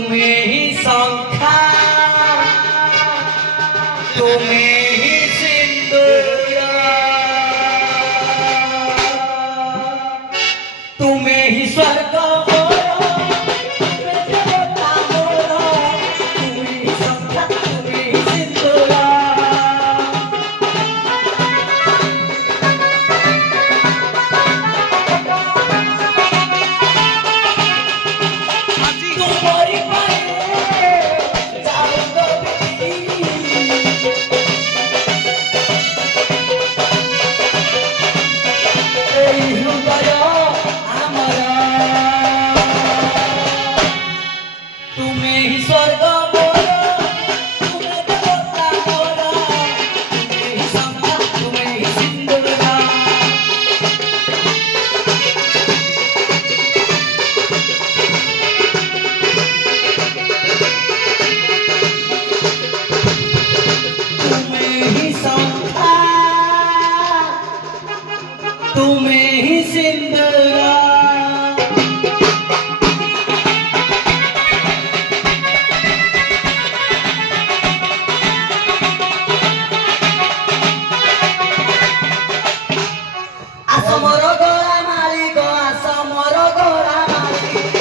तुम्हें ही संख्या तुम्हें ही सिंदूरा तुम्हें ही स्वर्ग तुम्हें ही सिंदूरा असमर गोरा मालिक असमर गोरा मालिक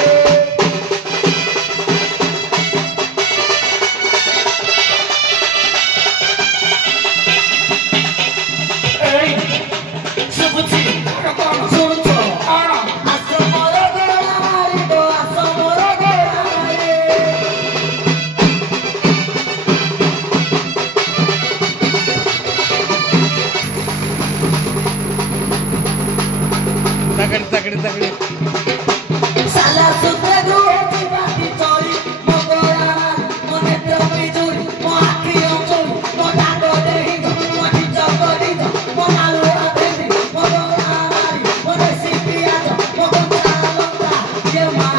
सुबुची सुरुचो असमर गोरा मालिक असमर गोरा तगड़ी तगड़ी तगड़ी साला सुत्र गुची बाती चोरी मोगोरा मोने ट्रॉफी चोरी मो आखी चोरी मो डाडो देही मो डिचो करी मो नालू आदेही मो गोरा मारी मो रेसिपिया मो गोरा लंका ये मा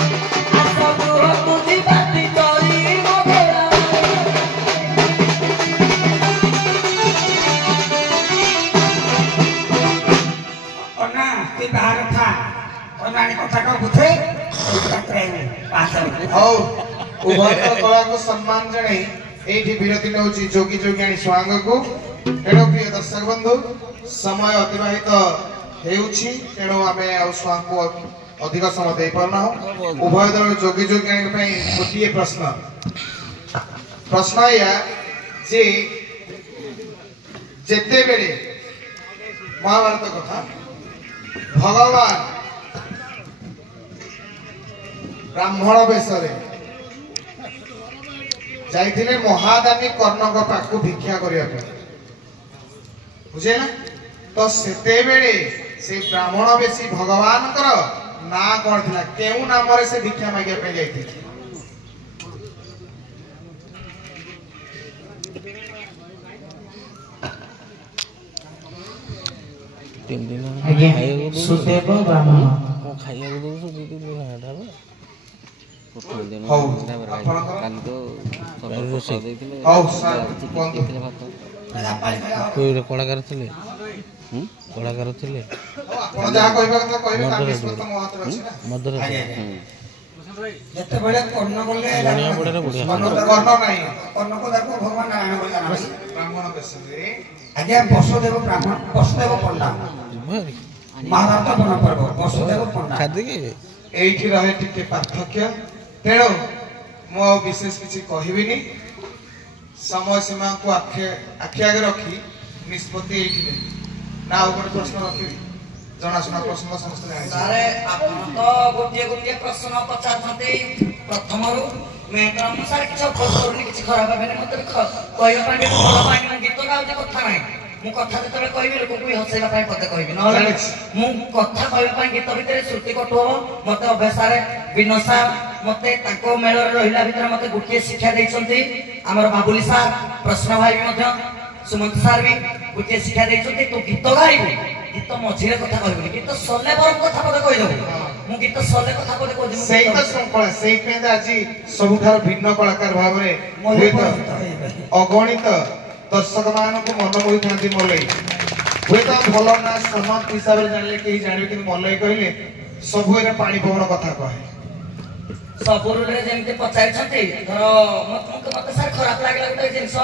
असगुर गुची बाती चोरी मोगोरा बाहर था कथा का बुझे उभय कला को सम्मान जणे एठी विरति नउची जोगी जोगियाणी स्वांग को एणो प्रिय दर्शक बंधु समय अतिबाहित हेउची तेणु आमे आ स्वांग को अधिक समय दे परना उभय दल जोगी जोगियाणी पई गोटिए प्रश्न या जे जेते बेले महाभारत कथा भगवान ब्राह्मण बेशरे जाइथिले महादानी कर्णक पाखु भिक्षा करिया बुझे ना तो सेते बेले से ब्राह्मण बेशी भगवान कर ना कोन थिला केउ नाम रे से भिक्षा मागिया पे जाइथिले तीन दिन सुदेव ब्राह्मण खाइया दो तो दीदी हाडा प्रथम दिन हौ काल तो सब रोसे देथिले हौ सर कोन भात कोई कलाकार थिले कलाकार थिले आपण जहा कहबा कथा कहबे कामेश्वर महत्व अछि ना मदर जते बेले कर्ण बोले बढ़िया बढ़िया बढ़िया कर्ण नाही कर्ण को देखो भगवान नारायण बोले ब्राह्मण बेशरे आज्ञा वसुदेव ब्राह्मण वसुदेव पंडा महाभारत बन पर्व वसुदेव पंडा खादी के एठी रहे टिके पार्थक्य तेणु मो विशेष किछि कहिबिनी समय सीमा को आखे आगे रखी निष्पत्ति एठी ना ऊपर प्रश्न रखिबी जना सुना प्रश्न समस्त जानि सारे आपण तो गोटे गोटे प्रश्न पचारथते प्रथमरु मैं तो अनुसार किछ प्रश्न किछ खराब भाबे मते कहबा पाए बड़ पाए गीत गाउते कथा नाही मु कथा जतले कहबी लोक को हसैबा पाए पते कहबी न मु कथा कहबा पाए गीत भितर श्रुति कटु हो मते अभ्यासारे विनोसा मते ताको मेलर रहिला भितर मते गोटे शिक्षा दैछन्ती हमर बाबुली सार प्रश्न भाई भी मध्य सुमंत सार भी गोटे शिक्षा दैछन्ती तू गीत गाइबू गीत मझिरे कथा कहबी गीत सले बर कथा पते कहि दबू मु गीत सले कथा पते कहि दबू सेही तो संकळ सेही पे आज सबुठार भिन्न कलाकार भाबरे होइत अगणित दर्शक मान को मन मोहि थांती मोले हुए तो भल ना समत हिसाब से जानले कहीं जानवे कि मलय कहले सब एरा पानी पवन कथा कहे सबुरे जेमती पचारि धर मत सार खराब लागला गोटे जिनस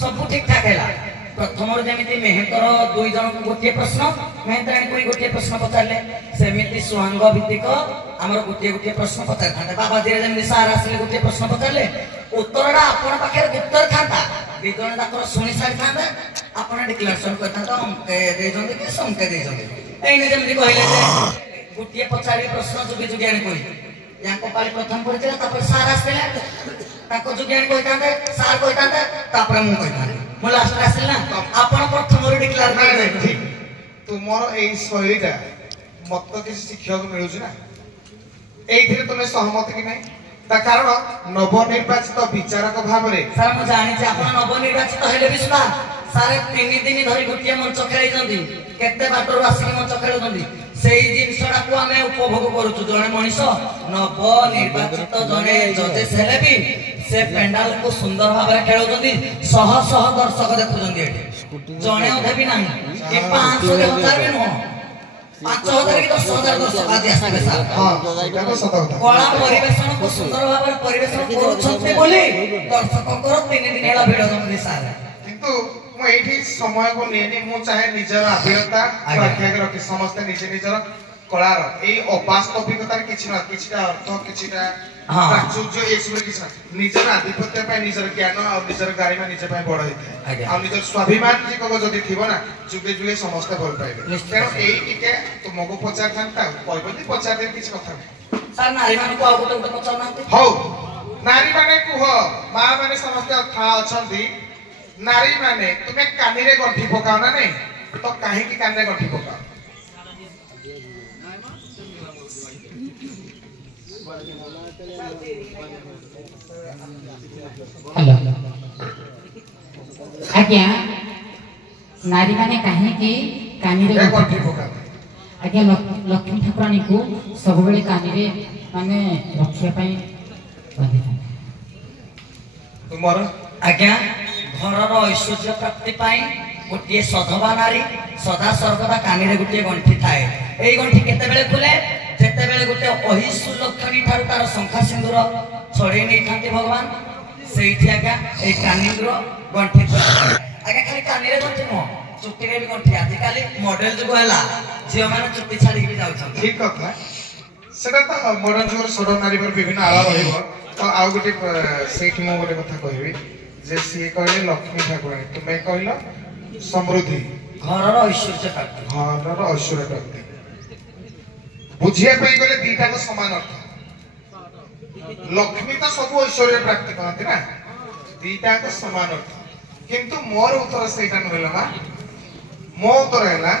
सब ठीक ठाक है प्रथम जमी मेहतर दुई जन को गोटे प्रश्न मेहतराणी को गोटे प्रश्न पचारे सेमती सुहांग भित्तिक आमर गोटे गोटे प्रश्न पचारि था बाबाजी जमी सार आसिले गोटे प्रश्न पचारे उत्तरटा आपण पाखे उत्तर था दी जन ताकर शुणी सारी था आपण डिक्लेरेसन करता अंके देइछन्ते कि संके देइछन्ते एने जमी कहले गोटे पचारि प्रश्न जुगे जुगे आनी कहि यांको पाली प्रथम परिचय तापर सार आसले ताको जुगियान कहतांते सार कहतांते तापर मु कहतांते मु लास्ट आसिल ना आपण प्रथम रो डिक्लेयर करे ठीक तुमर एई शैलीटा मत किसी शिक्षक मिलुछ ना एइथिरे तुमे सहमत कि नै ता कारण नवनिर्वाचित विचारक भाव रे सर मु जानि जे आपण नवनिर्वाचित हेले भी सुना सारे 3 दिन धरि गोटिया मंच खेलै जंदी केते बाटरो आसी मंच खेलै जंदी सेई जिनसडा को हमें उपभोग करूछु जने मनीष नवनिर्वाचित जने जजेस हेले भी से पेंडाल को सुंदर भाव रे खेलो जंदी शह शह दर्शक देखु जंदी एठी जने ओधे भी नाही कि 500 के 1000 भी नो 5000 की 10000 दर्शक आदि आसबे सर हां एटा तो सत କଥା कला परिवेशन को सुंदर भाव रे परिवेशन करूछन्ते बोली दर्शकଙ୍କର 3 दिन हेला भिड जंदी सर किंतु मु एठी समय को नेनी मु चाहे निजर अभियता व्याख्या के रखि समस्त निजे निजर कलार ए अवास्तविकतार किछि ना किछिटा अर्थ किछिटा प्राचुर्य ए सब किछि निजर आधिपत्य पय निजर ज्ञान और निजर गारिमा निजे पय बड होइते आ निजर स्वाभिमान जी को जदी थिबो ना जुगे जुगे समस्त बोल पाइबे तेरो एई टिके तुमको पचार थांता कहबोली पचार दे किछि कथा नै सर नारी मान को आगो तो पचार नांती हो नारी माने कुह मा माने समस्त था अछंती नारी माने तुम्हें कानी रे गंठी पकाओ ना नहीं तो काहे की कानी रे गंठी पकाओ हेलो आज्ञा नारी माने काहे की कानी रे गंठी पकाओ आज्ञा लक्ष्मी ठाकुरानी को सब बेले कानी रे माने रखिया पई बांधि था तुमर आज्ञा घरर ऐश्वर्य प्राप्ति पाई गोटे सधवा नारी सदा सर्वदा कानी रे गोटे गंठी थाए एई गंठी केते बेले खुले जेते बेले गोटे अहिसु लक्षणी ठारू तार शंखा सिंदूर छड़े नै थांती भगवान सेठी आज्ञा ए कानी रो गंठी आज्ञा खाली कानी रे गंठी न चुट्टी रे भी गंठी आजि काली मॉडल जुग हैला जे माने चुट्टी छाडी भी जाउछन ठीक कथा सेटा तो मॉडर्न जुगर सडन नारी पर विभिन्न आला रहइबो तो आउ गोटे सेठ मो गोटे कथा कहबी जे सी कहले लक्ष्मी ठाकुरानी तुमे कहलो समृद्धि घरर ऐश्वर्य प्राप्ति घरर ऐश्वर्य प्राप्ति बुझिया पई गले दीटा को समान अर्थ लक्ष्मी तो सब ऐश्वर्य प्राप्ति कहते ना दीटा को समान अर्थ किंतु मोर उत्तर सेटा नहला मो उत्तर हैला